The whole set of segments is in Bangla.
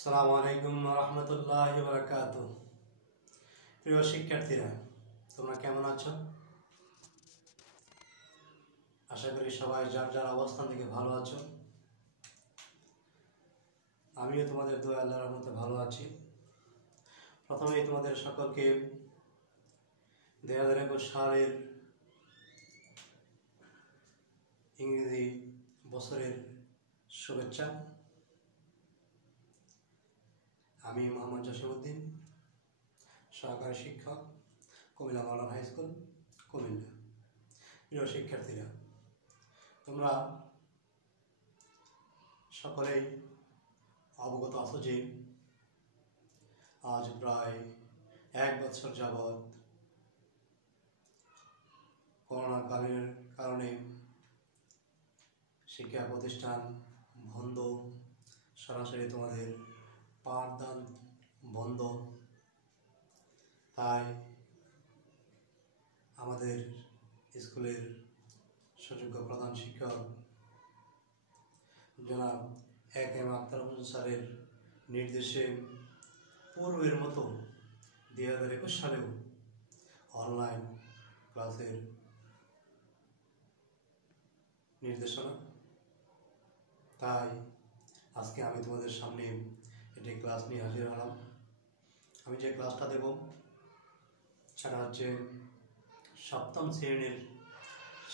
আসসালামু আলাইকুম রহমতুল্লাহি ওয়া বারাকাতুহু। প্রিয় শিক্ষার্থীরা, তোমরা কেমন আছো? আশা করি সবাই যার যার অবস্থান থেকে ভালো আছো। আমিও তোমাদের দোয়া আল্লাহর রহমতে ভালো আছি। প্রথমেই তোমাদের সকলকে 2021 সালের ইংরেজি বছরের শুভেচ্ছা। আমি মোহাম্মদ জসিমউদ্দিন, সহকারী শিক্ষক, Cumilla model high school, Cumilla. প্রিয় শিক্ষার্থীরা, তোমরা সকলেই অবগত আছো যে আজ প্রায় 1 বছর যাবৎ করোনা কালের কারণে শিক্ষা প্রতিষ্ঠান বন্ধ, সরাসরি তোমাদের পাঠদান বন্ধ। তাই আমাদের স্কুলের সুযোগ্য প্রধান শিক্ষক জনাব এম আখতার হোসেন স্যারের নির্দেশে পূর্বের মতো 2021 সালেও অনলাইন ক্লাসের নির্দেশনা। তাই আজকে আমি তোমাদের সামনে একটি ক্লাস নিয়ে হাজির হলাম। আমি যে ক্লাসটা দেব সেটা হচ্ছে 7ম শ্রেণীর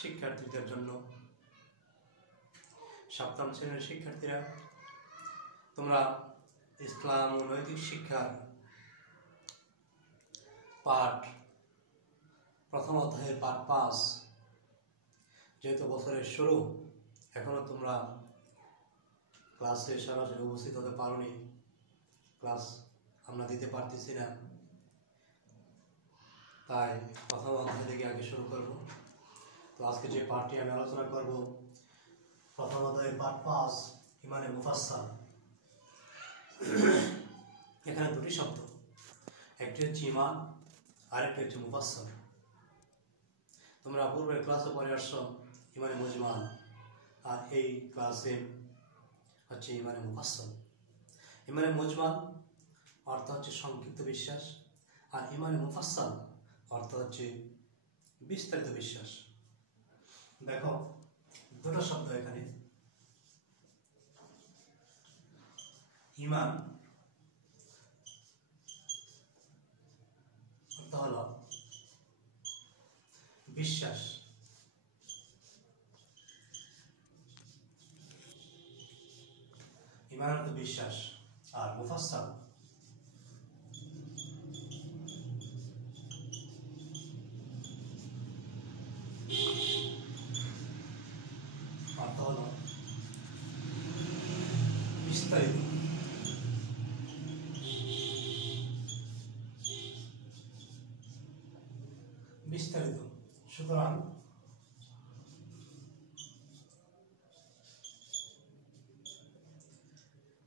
শিক্ষার্থীদের জন্য। 7ম শ্রেণীর শিক্ষার্থীরা, তোমরা ইসলাম ও নৈতিক শিক্ষার পাঠ প্রথম অধ্যায়ের পাঠ 5, যেহেতু বছরের শুরু, এখনো তোমরা ক্লাসে সরাসরি উপস্থিত হতে পারোনি, ক্লাস আমরা দিতে পারতেছি না, তাই প্রথম অধ্যায় থেকে আগে শুরু করব। তো আজকে যে পাঠটি আমি আলোচনা করব, প্রথম অধ্যায়ের পাঠ 5, ইমানে মুফাসসাল। এখানে দুটি শব্দ, একটি হচ্ছে ইমান, আরেকটি হচ্ছে মুফাসসাল। তোমরা পূর্বের ক্লাসে পড়ে আসছো ইমানে মুজমাল, আর এই ক্লাসে হচ্ছে ইমানে মুফাসসাল। ইমানে মুজমাল অর্থ হচ্ছে সংক্ষিপ্ত বিশ্বাস, আর ইমানে মুফাসসাল অর্থ হচ্ছে বিস্তারিত বিশ্বাস। দেখো দুটো শব্দ এখানে, ইমান অর্থ হলো বিশ্বাস, ইমান অর্থ বিশ্বাস, আর মুফাসসাল অর্থ হলো বিস্তারিত। বিস্তারিত। সুতরাং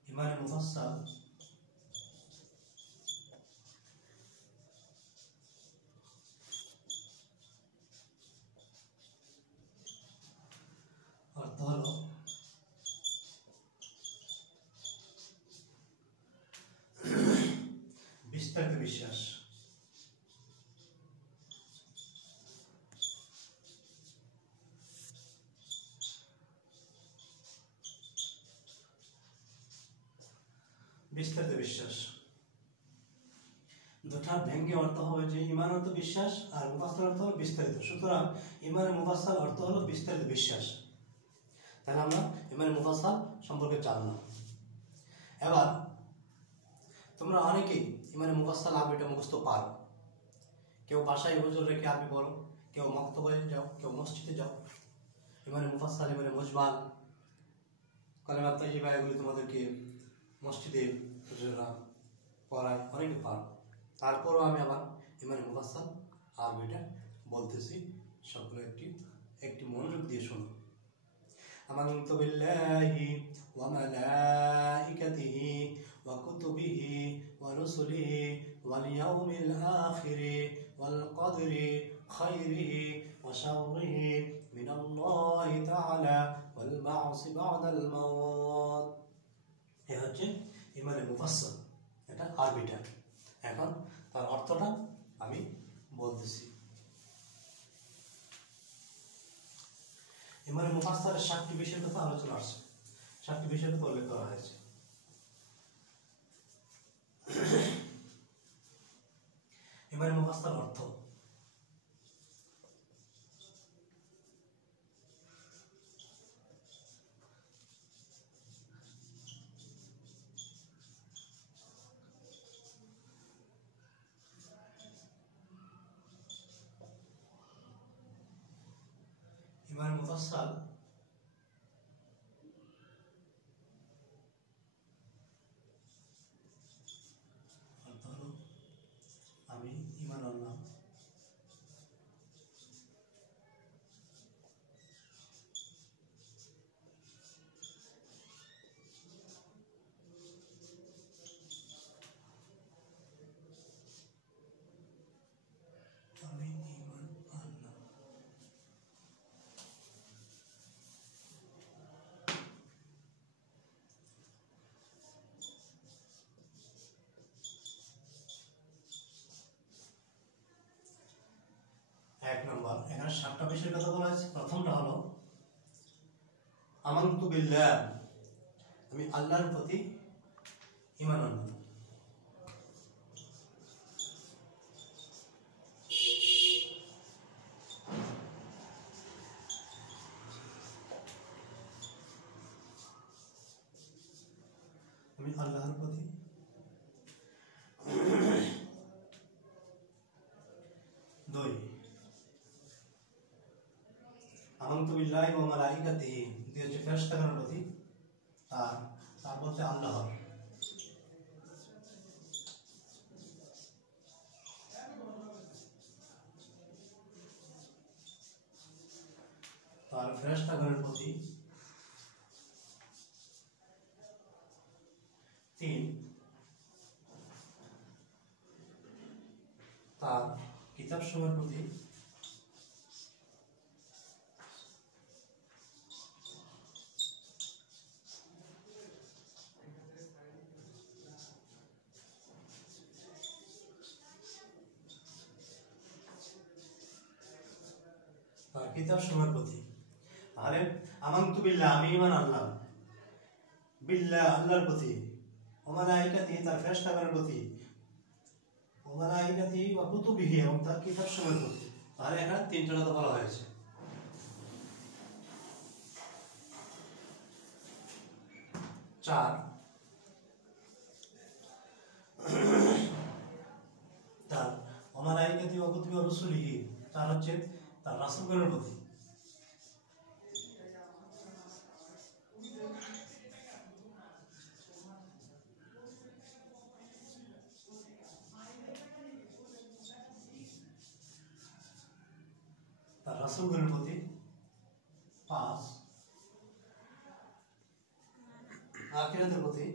ইমানে মুফাসসাল অর্থ হলো বিস্তারিত বিশ্বাস। বিস্তারিত বিশ্বাস দুটার ভেঙ্গে অর্থ হবে যে ইমান অর্থ বিশ্বাস আর মুফাসসাল অর্থ হলো বিস্তারিত। সুতরাং ইমানে মুফাসসাল অর্থ হলো বিস্তারিত বিশ্বাস। তাহলে আমরা ইমানে মুফাসসাল সম্পর্কে জানলাম। এবার তোমরা অনেকেই ইমানে মুফাসসাল আরবিটা মুখস্থ পারো। কেউ বাসায় হুজুর রেখে আরবি পড়ো, কেউ মক্তবায় যাও, কেউ মসজিদে যাও। ইমানে মুফাসসাল, ইমানে মুজমাল, কালেমা তাইয়্যিবা, এগুলি তোমাদেরকে মসজিদে হুজুররা পড়ায়, অনেকে পারো। তারপরও আমি আবার ইমানে মুফাসসাল আরবিটা বলতেছি, সকলে একটি মনোযোগ দিয়ে শোনো। আমানতু বিল্লাহি ওয়া মালাইকাতিহি ওয়া কুতুবিহি ওয়া রুসুলিহি ওয়াল ইয়াউমিল আখিরি ওয়াল কদরি খাইরিহি ওয়া শাররিহি মিনাল্লাহি তাআলা ওয়াল বা'সি বা'দাল মাউত। এ হচ্ছে ইমানে মুফাসসাল, এটা আরবিটা। এখন তার অর্থটা আমি বলতেছি। ইমানে মুফাসসালের 7টি বিষয়ের কথা আলোচনা আসছে, 7টি বিষয়ের কথা উল্লেখ করা হয়েছে। ইমানে মুফাসসাল অর্থ, ইমানে মুফাসসাল অর্থ হলো আমি ঈমান আনলাম এক নম্বর। এখানে 7টা বিষয়ের কথা বলা হয়েছে। প্রথমটা হলো আমানতু বিল্লাহ, আমি আল্লাহর প্রতি ঈমান আনলাম। আমি আল্লাহর প্রতি দুই, আমানতু বিল্লাহি ওয়া মালাইকাতিহি, দিয়ে হচ্ছে ফেরেশতাগণের প্রতি, তার বলতে আল্লাহর। তার ফেরেশতাগণের প্রতি 3, তার কিতাবসমূহের প্রতি 4, তাহলে আমানতু বিল্লাহ, আমি ঈমান আনলাম, বিল্লাহ আল্লাহর প্রতি, ওয়া মালাইকাতিহি তার ফেরেশতাগণের প্রতি, ওয়া মালাইকাতিহি ওয়া কুতুবিহি এবং তার কিতাবসমূহের প্রতি। তাহলে এখানে 3টা কথা বলা হয়েছে। 4, তার ওয়া মালাইকাতিহি ওয়া কুতুবিহি ওয়া রুসুলিহি, তার হচ্ছে তার রাসূলগণের প্রতি। তার রাসূলগণের প্রতি 5, আখিরাতের প্রতি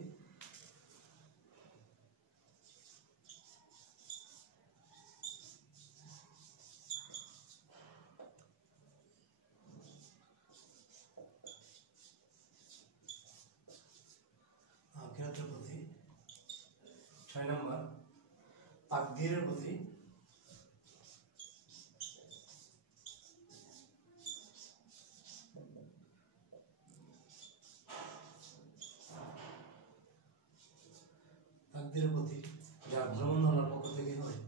6 নম্বর, তাকদীরের প্রতি 'তাকদীরের প্রতি যার ভালো-মন্দ আল্লাহর পক্ষ থেকে হয়।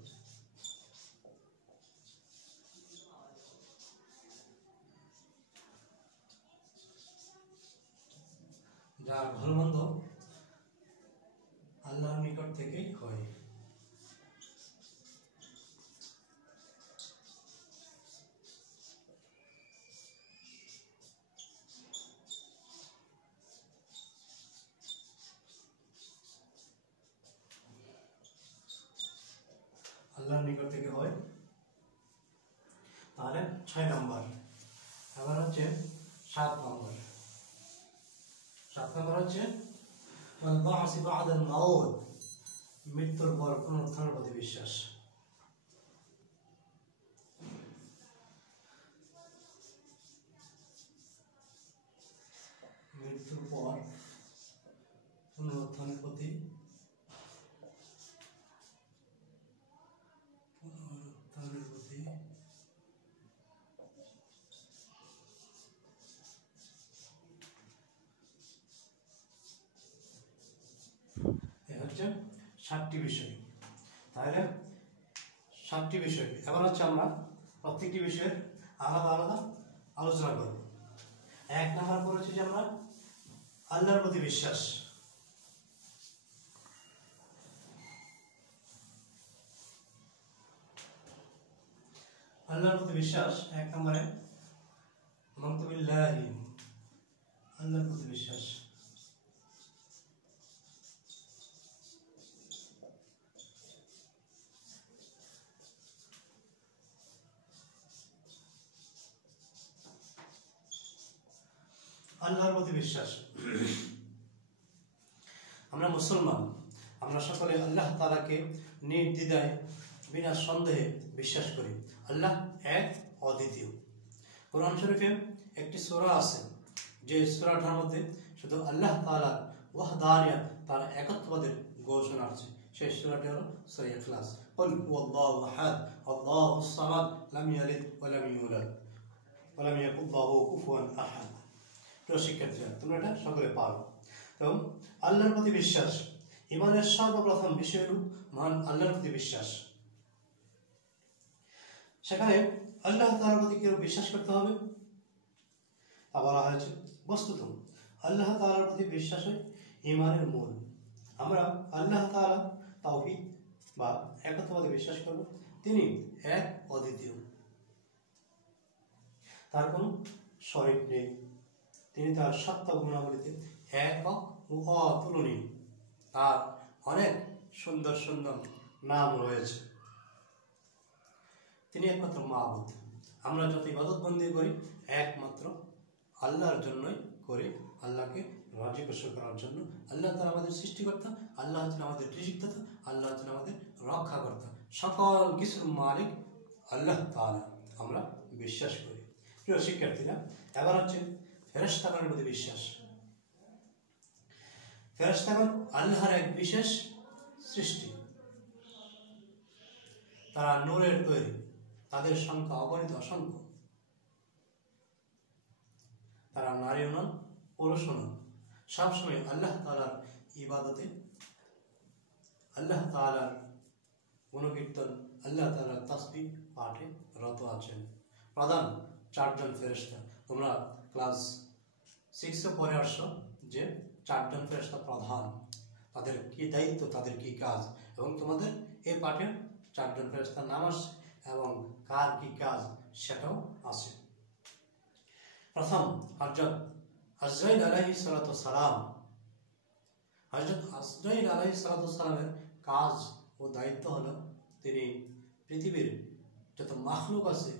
যার ভালো-মন্দ আল্লাহর নিকট থেকেই হয়। আল্লাহর নিকট থেকে হয়। তাহলে 6 নম্বর। এবার হচ্ছে 7 নম্বর। 7 নম্বর হচ্ছে ওয়াল বা'সি বা'দাল মাউত, মৃত্যুর পর পুনরুত্থানের প্রতি বিশ্বাস। মৃত্যুর পর পুনরুত্থানের প্রতি হচ্ছে 7টি বিষয়। তাহলে 7টি বিষয়। এবার হচ্ছে আমরা প্রত্যেকটি বিষয়ের আলাদা আলাদা আলোচনা করব। 1 নাম্বার করেছি যে আমরা আল্লাহর প্রতি বিশ্বাস। আল্লাহর প্রতি বিশ্বাস 1 নম্বরে মন্তবিল্লাহি, আল্লাহর প্রতি বিশ্বাস। আল্লাহর প্রতি বিশ্বাস। আমরা মুসলমান, আমরা সকলে আল্লাহ তাআলাকে নির্দ্বিধায় বিনা সন্দেহে বিশ্বাস করি। আল্লাহ এক, অদ্বিতীয়। কোরআন শরীফে একটি সূরা আছে যে সূরাটার মধ্যে শুধু আল্লাহ তাআলার ওয়াহদানিয়ত, তার একত্ববাদের ঘোষণা আছে। সেই সূরাটি হলো সূরা ইখলাস। কুল হুয়াল্লাহু আহাদ আল্লাহুস সামাদ লাম ইয়ালিদ ওয়া লাম ইউলাদ ওয়া লাম ইয়াকুল লাহু কুফুয়ান আহাদ। প্রিয় শিক্ষার্থীরা, তোমরা এটা সকলে পারো। তো আল্লাহর প্রতি বিশ্বাস, ঈমানের সর্বপ্রথম বিষয় হলো মহান আল্লাহর প্রতি বিশ্বাস। সেখানে আল্লাহ তাআলার প্রতি কেউ বিশ্বাস করতে হবে তা বলা হয়েছে। বস্তুত আল্লাহ তাআলার প্রতি বিশ্বাসই ঈমানের মূল। আমরা আল্লাহ তাআলা তাওহীদ বা একত্ববাদে বিশ্বাস করব। তিনি এক, অদ্বিতীয়, তার কোনো শরীক নেই। তিনি তার সত্তা গুণাবলীতে একক ও অতুলনীয়। তার অনেক সুন্দর সুন্দর নাম রয়েছে। তিনি একমাত্র মাবুদ। আমরা যত ইবাদত বন্দি করি একমাত্র আল্লাহর জন্যই করি, আল্লাহকে রাজি খুশি করার জন্য। আল্লাহ তাআলা আমাদের সৃষ্টিকর্তা, আল্লাহ হচ্ছেন আমাদের রিজিকদাতা, আল্লাহ হচ্ছেন আমাদের রক্ষাকর্তা। সকল কিছুর মালিক আল্লাহ তাআলা আমরা বিশ্বাস করি। প্রিয় শিক্ষার্থীরা, এবার হচ্ছে ফেরেশতাগণের প্রতি বিশ্বাস। ফেরেশতাগণ আল্লাহর এক বিশেষ সৃষ্টি। তারা নূরের তৈরি, তাদের সংখ্যা অগণিত, অসংখ্য। তারা নারীও নন, পুরুষও নন। সবসময় আল্লাহ তাআলার ইবাদতে, আল্লাহ তাআলার গুণকীর্তন, আল্লাহ তাআলার তাসবিহ পাঠে রত আছেন। প্রধান 4 জন ফেরেশতা। তোমরা ক্লাস 6 পরে আসছো যে 4 জন ফেরেশতা প্রধান, তাদের কি দায়িত্ব, তাদের কি কাজ, এবং তোমাদের এই পাঠে 4 জন ফেরেশতার নাম আসছে এবং কার কি কাজ সেটাও আছে। প্রথম হযরত আজরাইল আলাইহিস সালাতু ওয়াস সালাম। হযরত আজরাইল আলাইহিস সালাতু ওয়াস সালামের কাজ ও দায়িত্ব হলো তিনি পৃথিবীর যত মাখলুক আছে,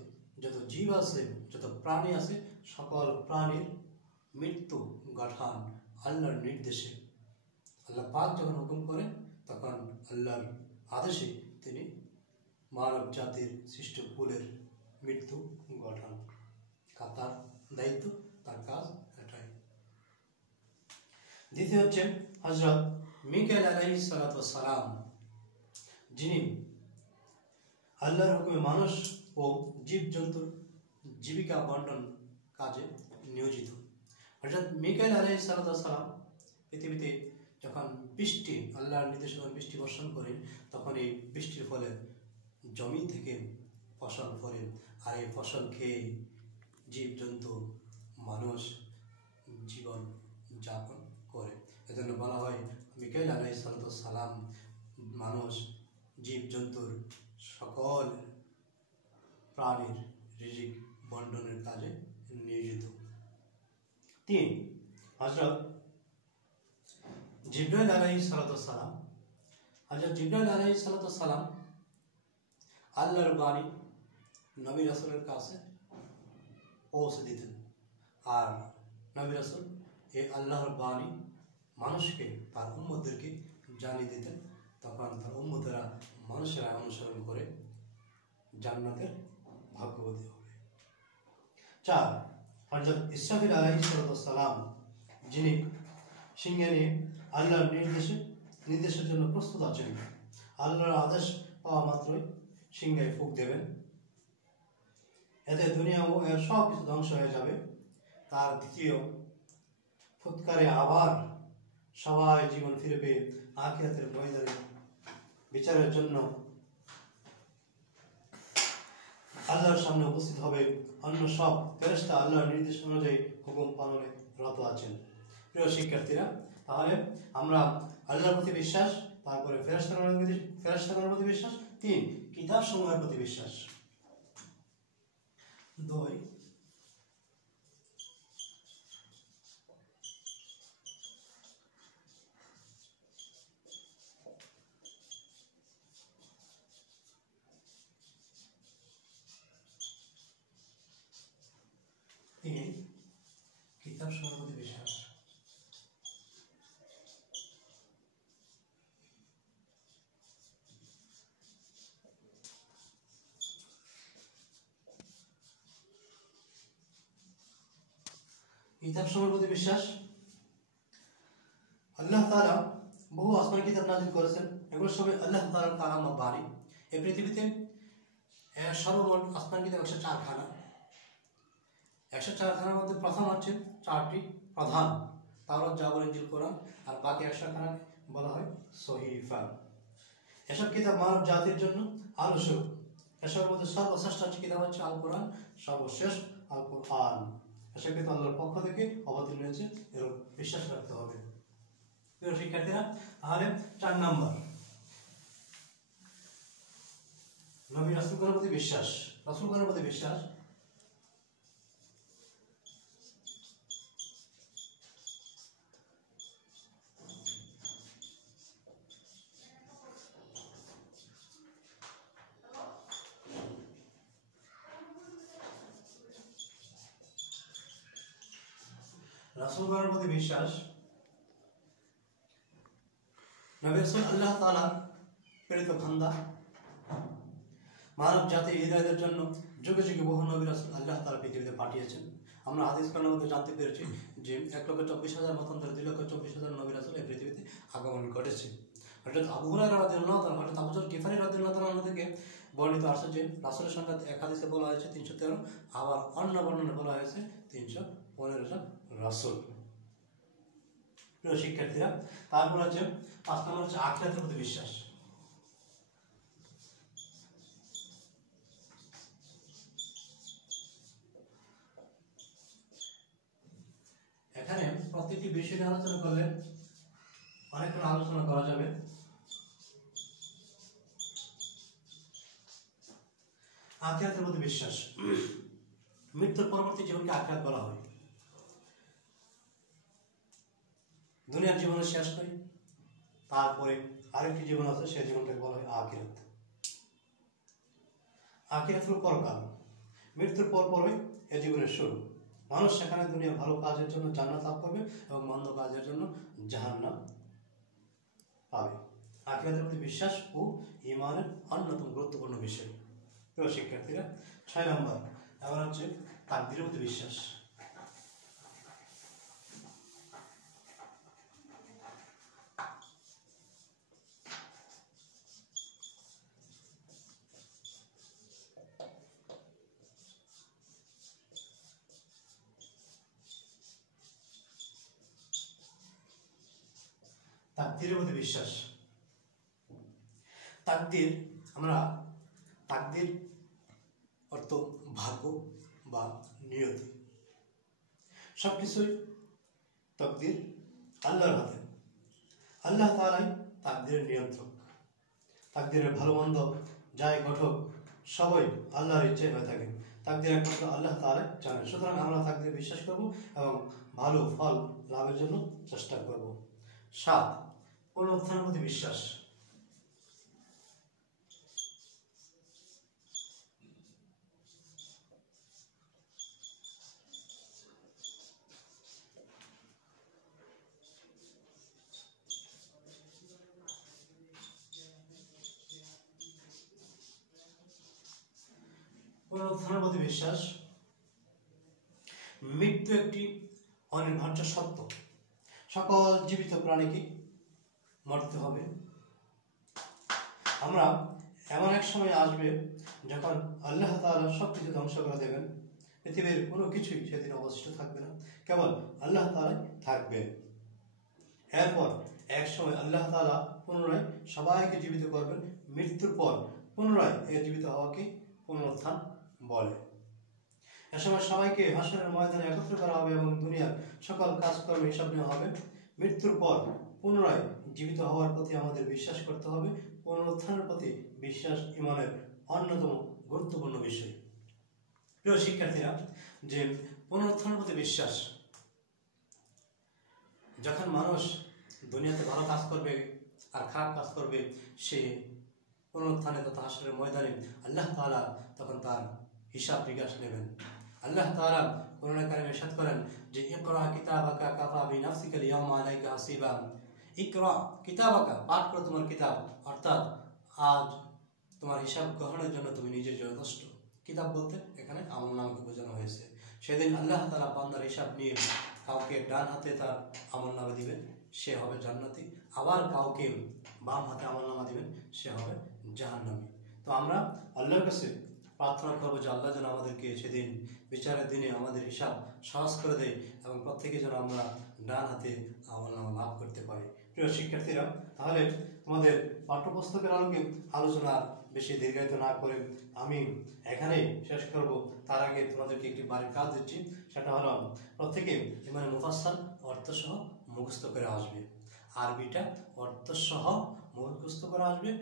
যত জীব আছে, যত প্রাণী আছে, সকল প্রাণীর মৃত্যু ঘটান আল্লাহর নির্দেশে। আল্লাহ পাক যখন হুকুম করে তখন আল্লাহর আদেশে তিনি মানব জাতির সৃষ্ট কুলের মৃত্যু ঘটান। তার দায়িত্ব, তার কাজ এটাই। দ্বিতীয় হচ্ছে হযরত মিকাইল আলাইহিস সালাতু ওয়াস সালাম, যিনি আল্লাহর হুকুমে মানুষ ও জীবজন্তুর জীবিকা বন্টন কাজে নিয়োজিত। হযরত মিকাইল আলাইহিস সালাতু ওয়াস সালাম পৃথিবীতে যখন বৃষ্টি, আল্লাহর নির্দেশে যখন বৃষ্টি বর্ষণ করেন, তখন এই বৃষ্টির ফলে জমি থেকে ফসল ফলে, আর এই ফসল খেয়ে জীবজন্তু, মানুষ জীবন যাপন করে। এজন্য বলা হয় মিকাইল আলাইহিস সালাতু ওয়াস সালাম মানুষ, জীবজন্তুর, সকল প্রাণীর রিজিক বন্টনের কাজে নিয়োজিত। 3 হযরত জিবরাইল আলাইহিস সালাতু ওয়াস সালাম। হযরত জিবরাইল আলাইহিস সালাতু ওয়াস সালাম আল্লাহর বাণী নবী রাসূলের কাছে পৌঁছে দিতেন, আর নবী রাসূল এই আল্লাহর বাণী মানুষকে, তার উম্মতদেরকে জানিয়ে দিতেন। তখন তার উম্মতেরা, মানুষেরা অনুসরণ করে জান্নাতের ভাগ্যবতী হবে। 4 হযরত ইসরাফিল আলাইহিস সালাতু ওয়াস সালাম, যিনি সিংহে নিয়ে আল্লাহর নির্দেশের জন্য প্রস্তুত আছেন। আল্লাহর আদেশ পাওয়া মাত্রই সিংহে ফুঁক দেবেন, এতে দুনিয়া ও এর সব কিছু ধ্বংস হয়ে যাবে। তার দ্বিতীয় ফুৎকারে আবার সবাই জীবন ফিরে পেয়ে আখিরাতের ময়দানে বিচারের জন্য আল্লাহর সামনে উপস্থিত হবে। অন্য সব ফেরেশতা আল্লাহর নির্দেশ অনুযায়ী হুকুম পালনে রত আছেন। প্রিয় শিক্ষার্থীরা, তাহলে আমরা আল্লাহর প্রতি বিশ্বাস, তারপরে ফেরেশতাগণের প্রতি বিশ্বাস, 3 কিতাব সমূহের প্রতি বিশ্বাস। 2 কিতাব সমূহের প্রতি বিশ্বাস। কিতাব সমূহের প্রতি বিশ্বাস। আল্লাহ তাআলা বহু আসমানি কিতাব নাযিল করেছেন। এগুলো সবই আল্লাহ তাআলার কালাম ও বাণী। এই পৃথিবীতে সর্বমোট আসমানি কিতাব 104 খানা। 104 খানার মধ্যে প্রথম হচ্ছে 4টি প্রধান, তাওরাত, জাবর, ইনজিল, কোরআন, আর বাকি 100 খানা বলা হয় সহিফা। এসব কিতাব মানব জাতির জন্য আলোচক। এসবের মধ্যে সর্বশ্রেষ্ঠ কিতাব হচ্ছে আল কোরআন, সর্বশেষ আল কোরআন। এসব কিতাব আল্লাহর পক্ষ থেকে অবতীর্ণ হয়েছে, এর বিশ্বাস রাখতে হবে। প্রিয় শিক্ষার্থীরা, তাহলে 4 নম্বর নবী রাসূলগণের প্রতি বিশ্বাস। রাসূলগণের প্রতি বিশ্বাস। রাসূলগণের প্রতি বিশ্বাস। নবী রাসূল আল্লাহ তাআলা প্রেরিত বান্দা। মানব জাতির হৃদয়ের জন্য যুগে যুগে বহু নবী রাসূল আল্লাহ তাআলা পৃথিবীতে পাঠিয়েছেন। আমরা হাদিস কারণের মধ্যে জানতে পেরেছি যে 1,24,000 মতান্তরে 2,24,000 নবী রাসূল এই পৃথিবীতে আগমন ঘটেছে। হযরত আবু হুরায়রা রাদিয়াল্লাহু তাআলা, হযরত আবু যর গিফারী রাদিয়াল্লাহু তাআলা থেকে বর্ণিত আছে যে রাসূলের সংখ্যা এক হাদিসে বলা হয়েছে 313, আবার অন্য বর্ণনায় বলা হয়েছে 315 জন রাসূল। প্রিয় শিক্ষার্থীরা, তারপর হচ্ছে 5 নম্বর হচ্ছে আখিরাতের প্রতি বিশ্বাস। এখানে প্রত্যেকটি বিষয় নিয়ে আলোচনা করলে অনেকক্ষণ আলোচনা করা যাবে। আখিরাতের প্রতি বিশ্বাস। মৃত্যুর পরবর্তী জীবনকে আখিরাত বলা হয়। দুনিয়ার জীবনে শেষ হয়, তারপরে আরেকটি জীবন আছে, সেই জীবনটাকে বলা হয় আখিরাত। আখিরাত হলো পরকাল। মৃত্যুর পর পরই এই জীবনের শুরু। মানুষ সেখানে দুনিয়ার ভালো কাজের জন্য জান্নাত লাভ করবে এবং মন্দ কাজের জন্য জাহান্নাম পাবে। আখিরাতের প্রতি বিশ্বাস ও ঈমানের অন্যতম গুরুত্বপূর্ণ বিষয়। প্রিয় শিক্ষার্থীরা, 6 নম্বর এবার হচ্ছে তাকদীরের প্রতি বিশ্বাস। তাকদীরের প্রতি বিশ্বাস। তাকদীর, আমরা তাকদীর অর্থ ভাগ্য বা নিয়তি। সবকিছুই তাকদীর আল্লাহর হাতে। আল্লাহ তাআলাই তাকদীরের নিয়ন্ত্রক। তাকদীরের ভালো মন্দ যাই ঘটুক সবই আল্লাহর ইচ্ছায় হয়ে থাকে। তাকদীর একমাত্র আল্লাহ তাআলাই জানেন। সুতরাং আমরা তাকদীরে বিশ্বাস করব এবং ভালো ফল লাভের জন্য চেষ্টা করব। 7 পুনরুত্থানের প্রতি বিশ্বাস। পুনরুত্থানের প্রতি বিশ্বাস। মৃত্যু একটি অনিবার্য সত্য। সকল জীবিত প্রাণীকে মরতে হবে। আমরা এমন এক সময় আসবে যখন আল্লাহ তাআলা সবকিছু ধ্বংস করে দেবেন। পৃথিবীর কোনো কিছুই সেদিন অবশিষ্ট থাকবে না, কেবল আল্লাহ তাআলাই থাকবে। এরপর এক সময় আল্লাহ তাআলা পুনরায় সবাইকে জীবিত করবেন, মৃত্যুর পর পুনরায় এই জীবিত হওয়াকে পুনরুত্থান বলে। এ সময় সবাইকে হাসরের ময়দানে একত্র করা হবে এবং দুনিয়ার সকল কাজকর্ম হিসাব নেওয়া হবে। মৃত্যুর পর পুনরায় জীবিত হওয়ার প্রতি আমাদের বিশ্বাস করতে হবে। পুনরুত্থানের প্রতি বিশ্বাস ইমানের অন্যতম গুরুত্বপূর্ণ বিষয়। প্রিয় শিক্ষার্থীরা, যে পুনরুত্থানের প্রতি বিশ্বাস, যখন মানুষ দুনিয়াতে ভালো কাজ করবে আর খারাপ কাজ করবে, সে পুনরুত্থানে তথা হাসরের ময়দানে আল্লাহ তাআলা তখন তার হিসাব নিকাশ নেবেন। আল্লাহ তাআলা কোরআনে কারিমে ইরশাদ করেন যে ইকরা কিতাবাকা কাফা বিনাফসিকা আল-ইয়াওমা আলাইকা হাসিবা। ইকরা কিতাবাকা, পাঠ করো তোমার কিতাব, অর্থাৎ আজ তোমার হিসাব গ্রহণের জন্য তুমি নিজে যথেষ্ট। কিতাব বলতে এখানে আমলনামাকে বোঝানো হয়েছে। সেদিন আল্লাহ তাআলা বান্দার হিসাব নিয়ে কাউকে ডান হাতে তার আমলনামা দিবেন, সে হবে জান্নাতি, আবার কাউকে বাম হাতে আমলনামা দিবেন, সে হবে জাহান্নামী। তো আমরা আল্লাহর কাছে প্রার্থনা করবো যে আল্লাহ যেন আমাদেরকে সেদিন বিচারের দিনে আমাদের হিসাব সহজ করে দেয় এবং প্রত্যেকে যেন আমরা ডান হাতে আমলনামা লাভ করতে পারি। প্রিয় শিক্ষার্থীরা, তাহলে তোমাদের পাঠ্যপুস্তকের আলোকে আলোচনা বেশি দীর্ঘায়িত না করে আমি এখানেই শেষ করব। তার আগে তোমাদেরকে একটি বাড়ির কাজ দিচ্ছি, সেটা হলো প্রত্যেকে ইমানে মুফাসসাল অর্থসহ মুখস্থ করে আসবে। আরবিটা অর্থসহ মুখস্থ করে আসবে।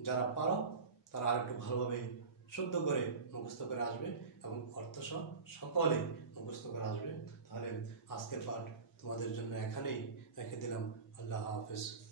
যারা পারো তারা আর একটু ভালোভাবে শুদ্ধ করে মুখস্থ করে আসবে এবং অর্থসহ সকলে মুখস্থ করে আসবে। তাহলে আজকের পাঠ তোমাদের জন্য এখানেই রেখে দিলাম। আল্লাহ হাফেজ।